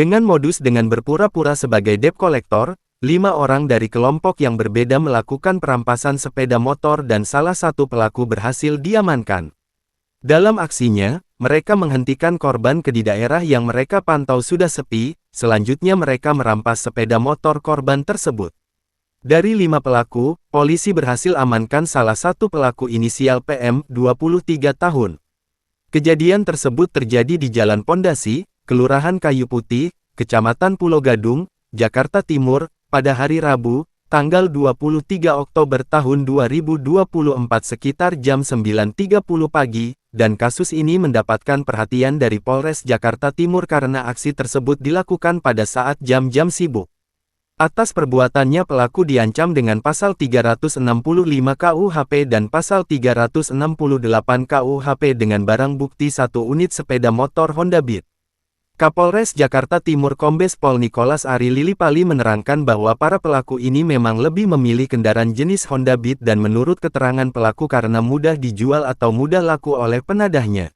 Dengan modus dengan berpura-pura sebagai debt collector, 5 orang dari kelompok yang berbeda melakukan perampasan sepeda motor dan salah satu pelaku berhasil diamankan. Dalam aksinya, mereka menghentikan korban di daerah yang mereka pantau sudah sepi, selanjutnya mereka merampas sepeda motor korban tersebut. Dari 5 pelaku, polisi berhasil amankan salah satu pelaku inisial PM, 23 tahun. Kejadian tersebut terjadi di Jalan Pondasi, Kelurahan Kayu Putih, Kecamatan Pulau Gadung, Jakarta Timur, pada hari Rabu, tanggal 23 Oktober tahun 2024 sekitar jam 9.30 pagi, dan kasus ini mendapatkan perhatian dari Polres Jakarta Timur karena aksi tersebut dilakukan pada saat jam-jam sibuk. Atas perbuatannya pelaku diancam dengan pasal 365 KUHP dan pasal 368 KUHP dengan barang bukti 1 unit sepeda motor Honda Beat. Kapolres Jakarta Timur Kombes Pol Nicholas Ari Lilipali menerangkan bahwa para pelaku ini memang lebih memilih kendaraan jenis Honda Beat dan menurut keterangan pelaku karena mudah dijual atau mudah laku oleh penadahnya.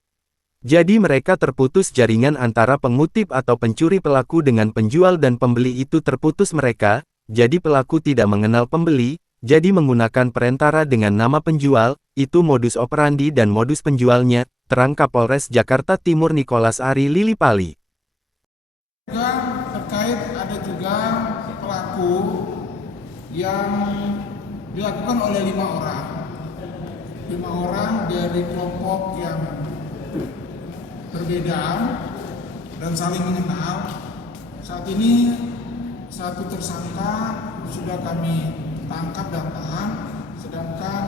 Jadi mereka terputus jaringan antara pengutip atau pencuri pelaku dengan penjual dan pembeli itu terputus mereka, jadi pelaku tidak mengenal pembeli, jadi menggunakan perantara dengan nama penjual, itu modus operandi dan modus penjualnya, terang Kapolres Jakarta Timur Nicholas Ari Lilipali. Terkait ada juga pelaku yang dilakukan oleh 5 orang. 5 orang dari kelompok yang berbeda dan saling mengenal. Saat ini satu tersangka sudah kami tangkap dan tahan, sedangkan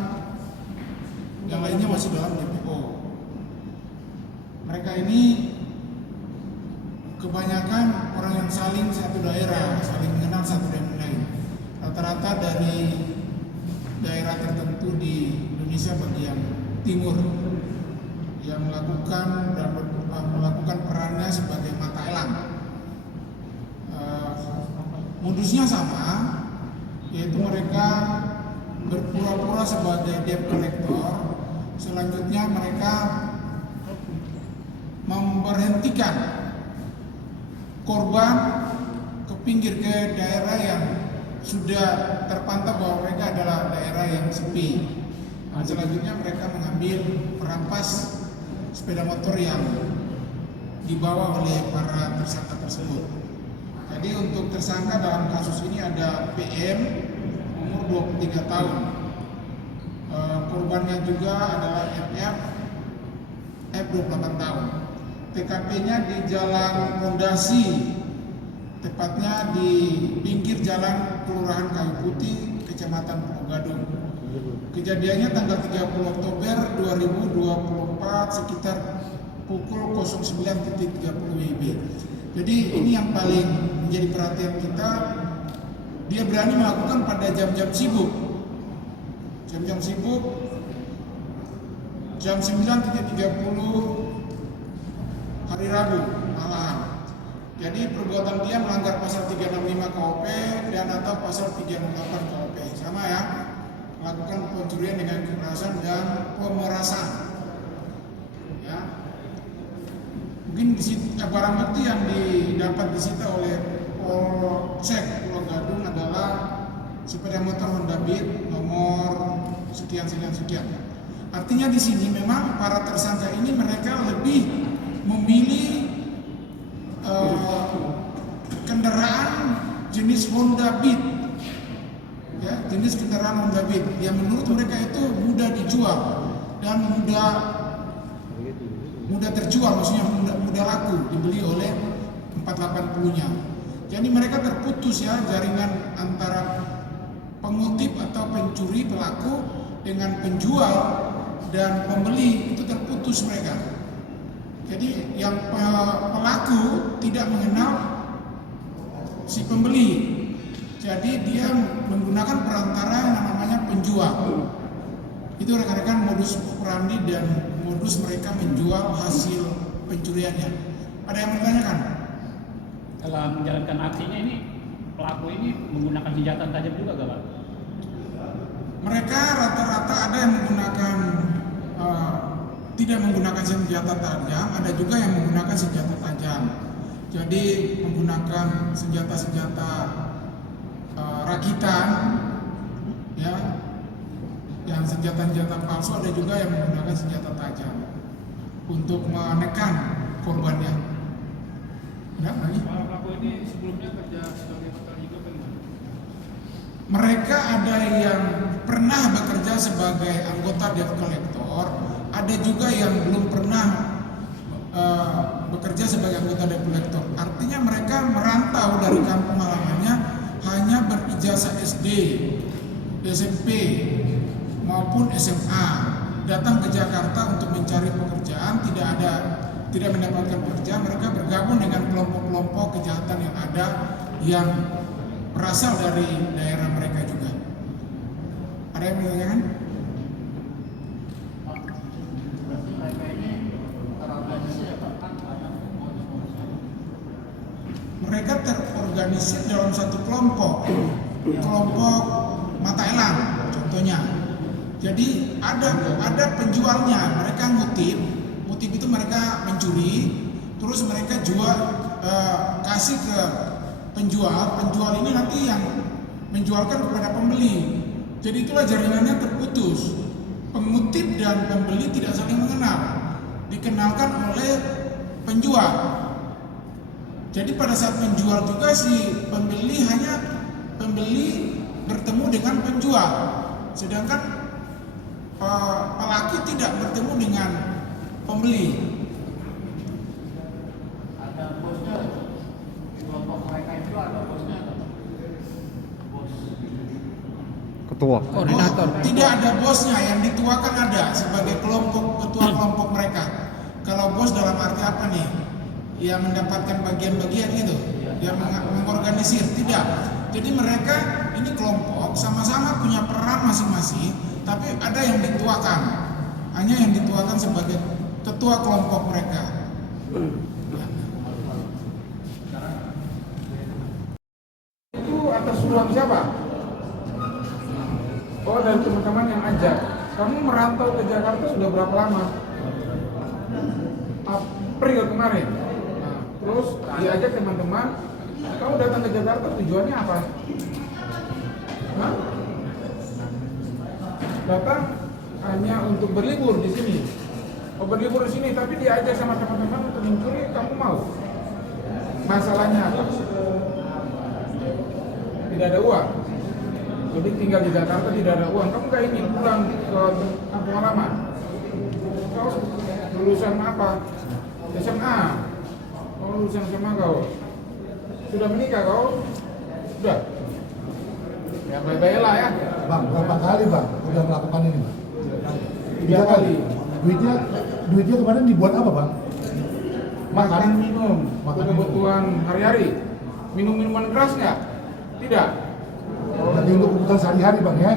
yang lainnya masih dalam DPO. Mereka ini kebanyakan orang yang saling satu daerah, saling mengenal satu dengan lain. Rata-rata dari daerah tertentu di Indonesia bagian timur yang melakukan perannya sebagai mata elang. Modusnya sama, yaitu mereka berpura-pura sebagai debt collector. Selanjutnya mereka memberhentikan korban ke pinggir ke daerah yang sudah terpantau bahwa mereka adalah daerah yang sepi. Selanjutnya mereka mengambil merampas sepeda motor yang dibawa oleh para tersangka tersebut. Jadi untuk tersangka dalam kasus ini ada PM umur 23 tahun. Korbannya juga adalah FF 28 tahun. TKP-nya di Jalan Pondasi, tepatnya di pinggir jalan Kelurahan Kayu Putih, Kecamatan Pulau Gadung. Kejadiannya tanggal 30 Oktober 2024 sekitar pukul 09.30 WIB. Jadi ini yang paling menjadi perhatian kita, dia berani melakukan pada jam-jam sibuk. Jam-jam sibuk, jam 9.30 hari Rabu malam. Jadi perbuatan dia melanggar pasal 365 KUP dan atau pasal 368 KUP. Sama ya, melakukan pencurian dengan kekerasan dan pemerasan. Ya. Mungkin barang bukti yang didapat disita oleh Polsek Pulau Gadung adalah sepeda motor Honda Beat nomor sekian. Artinya di sini memang para tersangka ini mereka lebih memilih kendaraan jenis Honda Beat, ya, jenis kendaraan Honda Beat yang menurut mereka itu mudah dijual dan mudah terjual, maksudnya mudah laku dibeli oleh 480-nya. Jadi mereka terputus ya jaringan antara pengutip atau pencuri pelaku dengan penjual dan pembeli, itu terputus mereka. Jadi yang pelaku tidak mengenal si pembeli, jadi dia menggunakan perantara yang namanya penjual. Itu rekan-rekan modus operandi dan modus mereka menjual hasil pencuriannya. Ada yang bertanyakan? Dalam menjalankan aksinya ini, pelaku ini menggunakan senjata tajam juga gak Pak? Mereka rata-rata ada yang menggunakan tidak menggunakan senjata tajam, ada juga yang menggunakan senjata tajam. Jadi menggunakan senjata-senjata rakitan, ya, yang senjata-senjata palsu, ada juga yang menggunakan senjata tajam untuk menekan korbannya. Ya, lagi. Para pelaku ini sebelumnya kerja sebagai petani juga kan? Mereka ada yang pernah bekerja sebagai anggota debt collector, ada juga yang belum pernah bekerja sebagai anggota debt collector. Artinya mereka merantau dari kampung halamannya, hanya berijazah SD, SMP maupun SMA, datang ke Jakarta untuk mencari pekerjaan, tidak mendapatkan pekerjaan. Mereka bergabung dengan kelompok-kelompok kejahatan yang ada, yang berasal dari daerah mereka juga. Ada yang menanyakan? Mereka terorganisir dalam satu kelompok mata elang contohnya. Jadi ada penjualnya, mereka ngutip itu mereka mencuri, terus mereka jual, kasih ke penjual ini nanti yang menjualkan kepada pembeli. Jadi itulah jaringannya terputus. Pengutip dan pembeli tidak saling mengenal, dikenalkan oleh penjual. Jadi pada saat menjual juga si pembeli bertemu dengan penjual, sedangkan pelaku tidak bertemu dengan pembeli. Ada bosnya, kelompok mereka itu ada bosnya atau bos? Ketua. Koordinator. Tidak ada bosnya, yang dituakan ada sebagai ketua kelompok mereka. Kalau bos dalam arti apa nih? Yang mendapatkan bagian-bagian gitu, yang mengorganisir, tidak. Jadi mereka ini kelompok sama-sama punya peran masing-masing, tapi ada yang dituakan, hanya yang dituakan sebagai ketua kelompok mereka. Itu atas suruhan siapa? Oh, dari teman-teman yang ajak. Kamu merantau ke Jakarta sudah berapa lama? April kemarin. Nah, terus diajak teman-teman. Kamu datang ke Jakarta tujuannya apa? Hah? Datang hanya untuk berlibur di sini. Oh, berlibur di sini, tapi diajak sama teman-teman untuk mencuri, kamu mau? Masalahnya apa? Tidak ada uang. Jadi tinggal di Jakarta tidak ada uang. Kamu gak ingin pulang ke kampung halaman? Kau lulusan apa? SMA. Kau lulusan SMA kau? Sudah menikah kau? Sudah? Ya baik-baik lah ya. Bang, berapa kali bang udah melakukan ini bang? 3 kali. Duitnya kemarin dibuat apa bang? Makan minum, Makan kebutuhan hari-hari. Minum-minuman keras nggak? Tidak. Nanti untuk kebutuhan sehari-hari bang ya?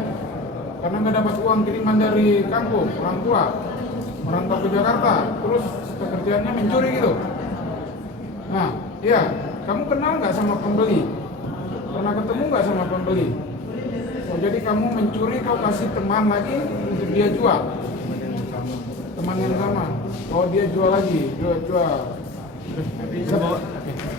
Karena nggak dapat uang kiriman dari kampung, orang tua, merantau ke Jakarta, terus pekerjaannya mencuri gitu. Nah, iya, kamu kenal nggak sama pembeli? Pernah ketemu nggak sama pembeli? Oh, jadi kamu mencuri, kau kasih teman lagi untuk dia jual. Teman yang sama. Oh, dia jual lagi, jual. Siap.